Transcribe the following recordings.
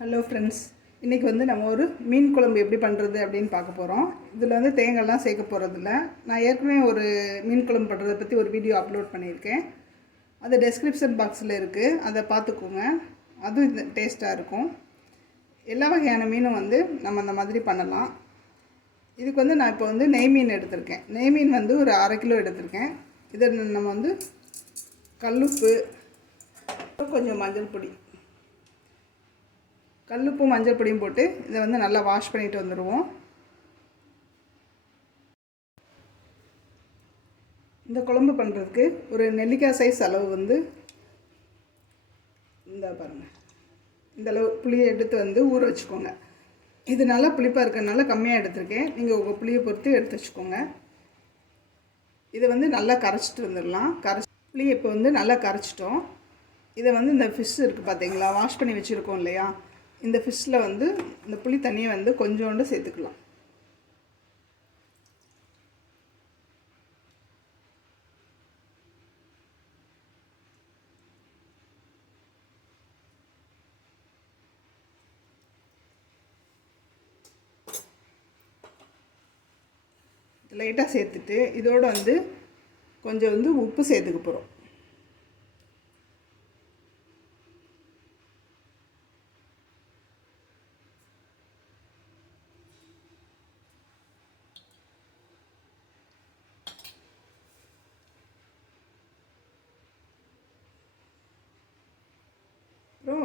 Hello friends இன்றைக்கி வந்து நம்ம ஒரு மீன் குழம்பு எப்படி பண்ணுறது அப்படின்னு பார்க்க போகிறோம் இதில் வந்து தேங்காய்லாம் சேர்க்க போகிறதில்ல நான் ஏற்கனவே ஒரு மீன் குழம்பு பண்ணுறதை பற்றி ஒரு வீடியோ அப்லோட் பண்ணியிருக்கேன். அது டெஸ்கிரிப்ஷன் பாக்ஸில் இருக்குது அதை பார்த்துக்கோங்க. அதுவும் இது டேஸ்ட்டாக இருக்கும். எல்லா வகையான மீனும் வந்து நம்ம அந்த மாதிரி பண்ணலாம். இதுக்கு வந்து நான் இப்போ வந்து நெய் மீன் எடுத்திருக்கேன். நெய் மீன் வந்து ஒரு அரை கிலோ எடுத்திருக்கேன். இதை நம்ம வந்து கல்லுப்பு கொஞ்சம் மஞ்சள் பொடி. கல்லுப்பு மஞ்சள் பொடியும் போட்டு இதை வந்து நல்லா வாஷ் பண்ணிட்டு வந்துடுவோம். இந்த குழம்பு பண்ணுறதுக்கு ஒரு நெல்லிக்காய் சைஸ் அளவு வந்து இந்த பாருங்கள் இந்த அளவு புளியை எடுத்து வந்து ஊற வச்சுக்கோங்க. இது நல்லா புளிப்பாக இருக்கிறதுனால கம்மியாக எடுத்திருக்கேன். நீங்கள் உங்கள் புளியை பொறுத்து எடுத்து வச்சுக்கோங்க. இதை வந்து நல்லா கரைச்சிட்டு வந்துடலாம். கரைச்சி புளியை இப்போ வந்து நல்லா கரைச்சிட்டோம். இதை வந்து இந்த ஃபிஷ் இருக்குது பார்த்தீங்களா வாஷ் பண்ணி வச்சுருக்கோம் இல்லையா? இந்த ஃபிஷ்ஷில் வந்து இந்த புளி தண்ணியை வந்து கொஞ்சோண்டு சேர்த்துக்கலாம். லைட்டாக சேர்த்துட்டு இதோடு வந்து கொஞ்சம் வந்து உப்பு சேர்த்துக்க போகிறோம்.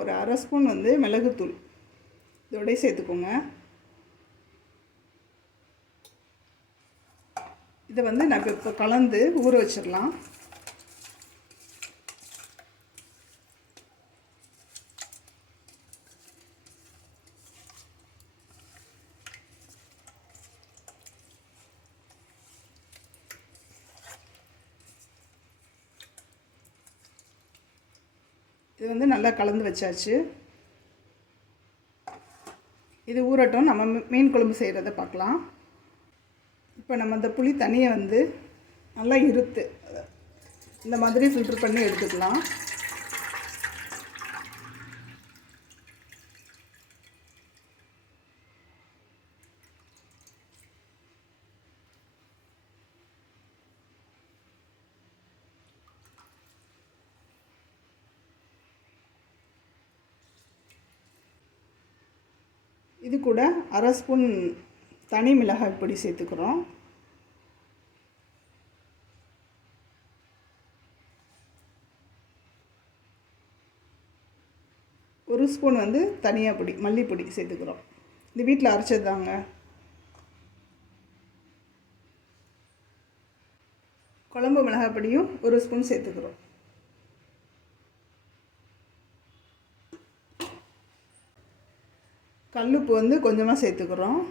ஒரு அரை ஸ்பூன் வந்து மிளகுத்தூள். இதோடய சேர்த்துக்கோங்க. இதை வந்து நான் இப்போ இப்போ கலந்து ஊற வச்சிடலாம் இது வந்து நல்லா கலந்து வச்சாச்சு. இது ஊறட்டும். நம்ம மீன் குழம்பு செய்கிறத பார்க்கலாம் இப்போ நம்ம அந்த புளி தண்ணியை வந்து நல்லா இருத்து இந்த மாதிரி ஃபில்டர் பண்ணி எடுத்துக்கலாம். இது கூட அரை ஸ்பூன் தனி மிளகாய் பொடி சேர்த்துக்கிறோம். ஒரு ஸ்பூன் வந்து தனியாக பொடி மல்லிப்பொடி சேர்த்துக்கிறோம். இது வீட்டில் அரைச்சது தாங்க. குழம்பு மிளகாய் பொடியும் ஒரு ஸ்பூன் சேர்த்துக்கிறோம். கல்லுப்பு வந்து கொஞ்சமாக சேர்த்துக்கிறோம்.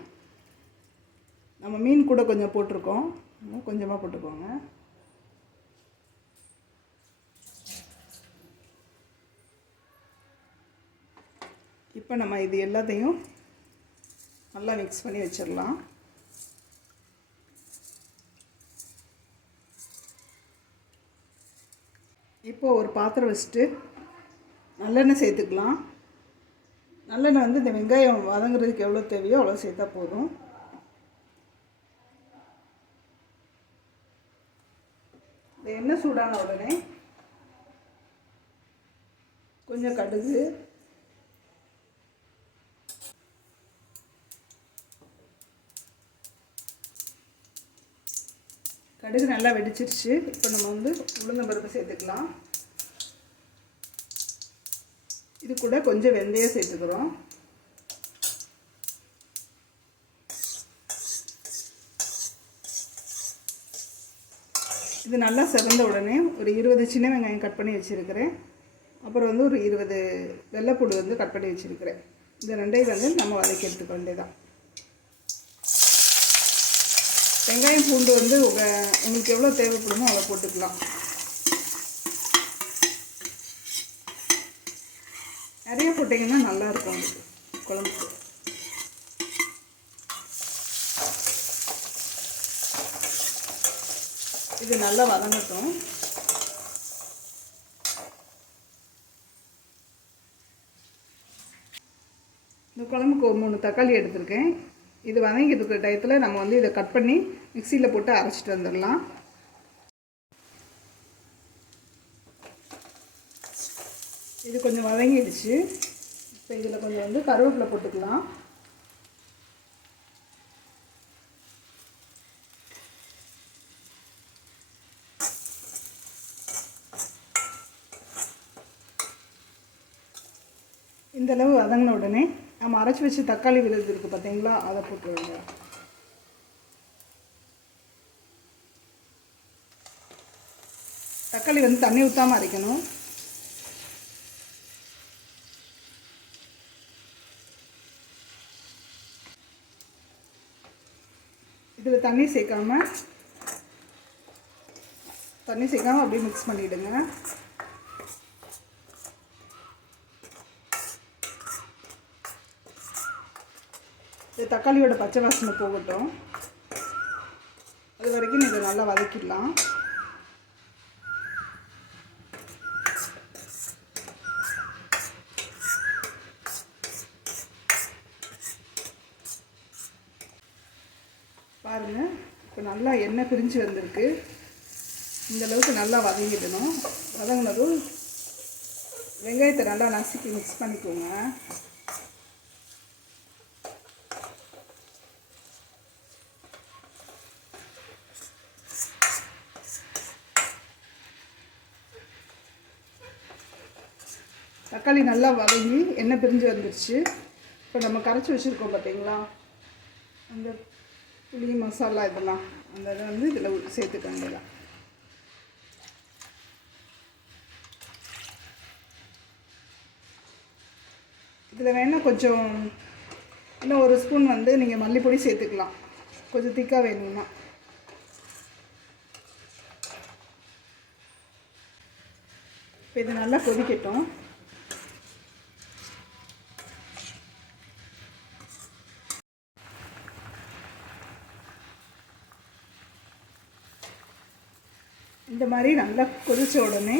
நம்ம மீன் கூட கொஞ்சம் போட்டிருக்கோம். இன்னும் கொஞ்சமாக போட்டுக்கோங்க. இப்போ நம்ம இது எல்லாத்தையும் நல்லா மிக்ஸ் பண்ணி வச்சிடலாம். இப்போ ஒரு பாத்திரம் வச்சுட்டு நல்லெண்ணெய் சேர்த்துக்கலாம். நல்லெண்ணெய் வந்து இந்த வெங்காயம் வதங்குறதுக்கு எவ்வளோ தேவையோ அவ்வளோ சேர்த்தா போதும். இந்த எண்ணெய் சூடான உடனே கொஞ்சம் கடுகு கடுகு நல்லா வெடிச்சிருச்சு. இப்போ நம்ம வந்து உளுந்தம்பருப்பு சேர்த்துக்கலாம். இது கூட கொஞ்சம் வெந்தயம் சேர்த்துக்கிறோம். இது நல்லா செவந்த உடனே ஒரு இருபது சின்ன வெங்காயம் கட் பண்ணி வச்சுருக்கிறேன். அப்புறம் வந்து ஒரு இருபது வெள்ளைப்பூடு வந்து கட் பண்ணி வச்சுருக்கிறேன். இந்த ரெண்டையும் வந்து நம்ம வதக்கி எடுத்துக்க வேண்டியதான் வெங்காயம் பூண்டு வந்து உங்கள் உங்களுக்கு எவ்வளோ தேவைப்படுமோ அவ்வளோ போட்டுக்கலாம். போட்டிங்கன்னா நல்லா இருக்கும் உங்களுக்கு இது நல்லா வதங்கட்டும். இந்த குழம்புக்கு ஒரு மூணு தக்காளி எடுத்திருக்கேன். இது வதங்கிட்டு டயத்தில் நம்ம வந்து இதை கட் பண்ணி மிக்சியில் போட்டு அரைச்சிட்டு வந்துடலாம். இது கொஞ்சம் வதங்கிடுச்சு. இப்போ இதில் கொஞ்சம் வந்து கருவேப்பிலை போட்டுக்கலாம். இந்த அளவு வதங்கின உடனே நம்ம அரைச்சி வச்சு தக்காளி விழுது இருக்குது பார்த்தீங்களா? அதை போட்டுருவாங்க தக்காளி வந்து தண்ணி ஊற்றாமல் அரைக்கணும். இதில் தண்ணி சேர்க்காம தண்ணி சேர்க்காம அப்படியே மிக்ஸ் பண்ணிவிடுங்க இது தக்காளியோட பச்சை வாசனை போகட்டும். அது வரைக்கும் இதை நல்லா வதக்கிடலாம் பாருங்கள் இப்போ நல்லா எண்ணெய் பிரிஞ்சு வந்திருக்கு. இந்தளவுக்கு நல்லா வதங்கிடணும். வதங்கினதும் வெங்காயத்தை நல்லா நசுக்கி மிக்ஸ் பண்ணிக்கோங்க. தக்காளி நல்லா வதங்கி எண்ணெய் பிரிஞ்சு வந்துருச்சு. இப்போ நம்ம கரைச்சி வச்சுருக்கோம் பார்த்தீங்களா அந்த புளி மசாலா இதெல்லாம். அந்த இதை வந்து இதில் சேர்த்துக்க வேண்டியதான் இதில் வேணால் கொஞ்சம் இன்னும் ஒரு ஸ்பூன் வந்து நீங்கள் மல்லிப்பொடி சேர்த்துக்கலாம். கொஞ்சம் திக்காக வேணும்னா. இப்போ இது நல்லா கொதிக்கட்டும். இந்த மாதிரி நல்லா கொதித்த உடனே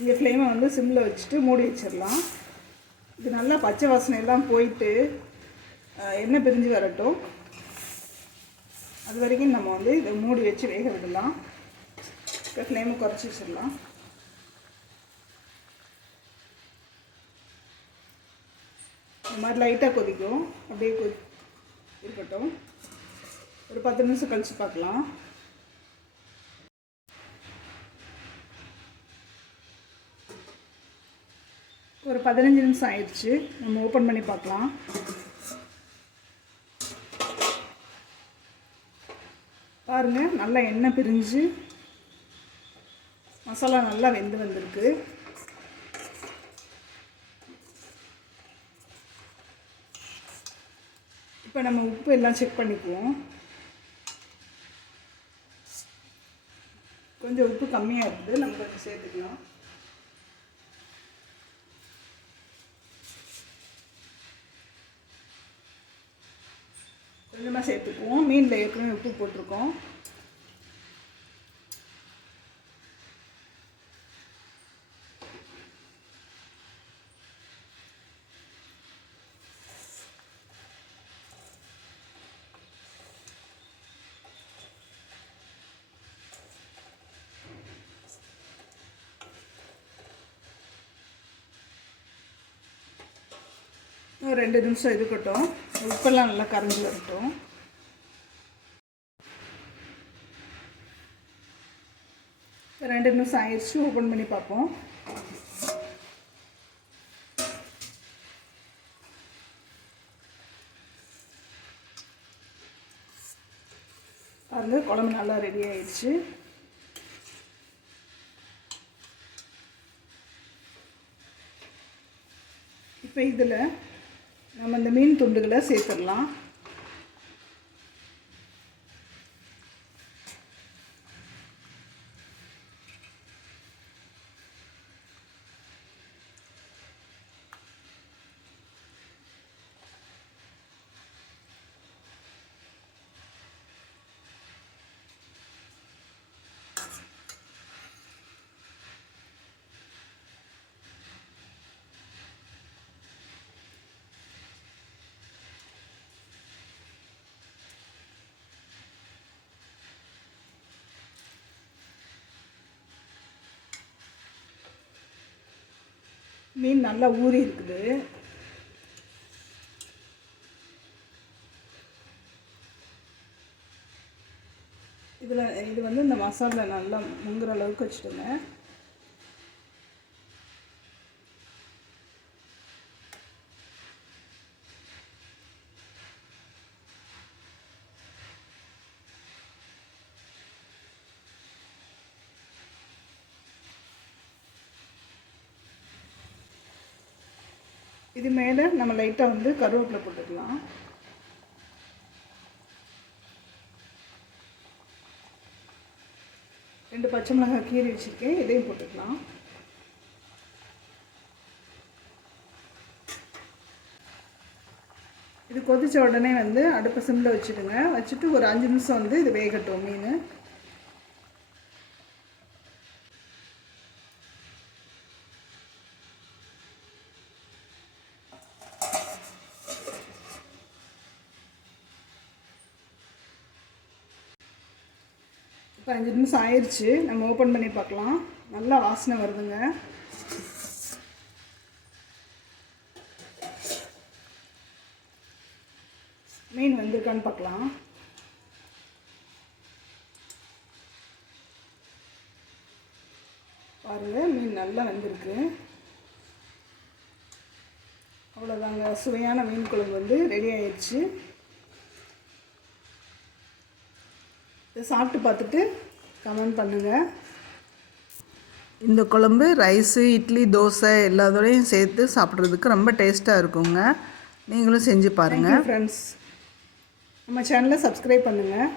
இந்த ஃப்ளேமை வந்து சிம்மில் வச்சுட்டு மூடி வச்சிடலாம். இது நல்லா பச்சை வாசனை எல்லாம் போயிட்டு எண்ணெய் பிரிஞ்சு வரட்டும். அது வரைக்கும் நம்ம வந்து இதை மூடி வச்சு வேக விடலாம் இப்போ ஃப்ளேமை குறைச்சி வச்சிடலாம். இந்த மாதிரி லைட்டாக கொதிக்கும். அப்படியே கொதி இருக்கட்டும். ஒரு பத்து நிமிஷம் கழித்து பார்க்கலாம். ஒரு பதினஞ்சு நிமிஷம் ஆயிடுச்சு. நம்ம ஓப்பன் பண்ணி பார்க்கலாம். பாருங்கள் நல்லா எண்ணெய் பிரிஞ்சு மசாலா நல்லா வெந்து வந்திருக்கு. இப்போ நம்ம உப்பு எல்லாம் செக் பண்ணிக்குவோம். கொஞ்சம் உப்பு கம்மியாக இருக்குது நம்ம கொஞ்சம் சேர்த்துக்கலாம் கொஞ்சமாக சேர்த்துக்குவோம். மீனில் ஏற்கனவே உப்பு போட்டிருக்கோம். ஒரு ரெண்டு நிமிஷம் இருக்கட்டும். உப்பெல்லாம் நல்லா கரைஞ்சி வரட்டும். ரெண்டு நிமிஷம் ஆயிடுச்சு. ஓப்பன் பண்ணி பார்ப்போம். பாருங்க குழம்பு நல்லா ரெடி ஆயிடுச்சு. இப்போ இதில் நம்ம இந்த மீன் துண்டுகளை சேர்த்துடலாம். மீன் நல்லா ஊறி இருக்குது. இதில் இது வந்து இந்த மசாலா நல்லா முங்குற அளவுக்கு வச்சுடுங்க. இது மேலே நம்ம லைட்டாக வந்து கருவேப்பிலை போட்டுக்கலாம். ரெண்டு பச்சை மிளகாய் கீறி வச்சுருக்கேன் இதையும் போட்டுக்கலாம். இது கொதித்த உடனே வந்து அடுப்பு சிம்மில் வச்சுடுங்க. வச்சுட்டு ஒரு அஞ்சு நிமிஷம் வந்து இது வேகட்டும் மீன். இப்போ அஞ்சு நிமிஷம் ஆயிடுச்சு நம்ம ஓப்பன் பண்ணி பார்க்கலாம். நல்லா வாசனை வருதுங்க. மீன் வந்திருக்கான்னு பார்க்கலாம். பாருங்கள் மீன் நல்லா வந்திருக்கு. அவ்வளோதாங்க சுவையான மீன் குழம்பு வந்து ரெடி ஆயிடுச்சு சாப்பிட்டு பார்த்துட்டு கமெண்ட் பண்ணுங்கள் இந்த குழம்பு ரைஸு இட்லி தோசை எல்லாத்தோடையும் சேர்த்து சாப்பிட்றதுக்கு ரொம்ப டேஸ்ட்டாக இருக்குங்க. நீங்களும் செஞ்சு பாருங்கள் ஃப்ரெண்ட்ஸ் நம்ம சேனலை சப்ஸ்கிரைப் பண்ணுங்கள்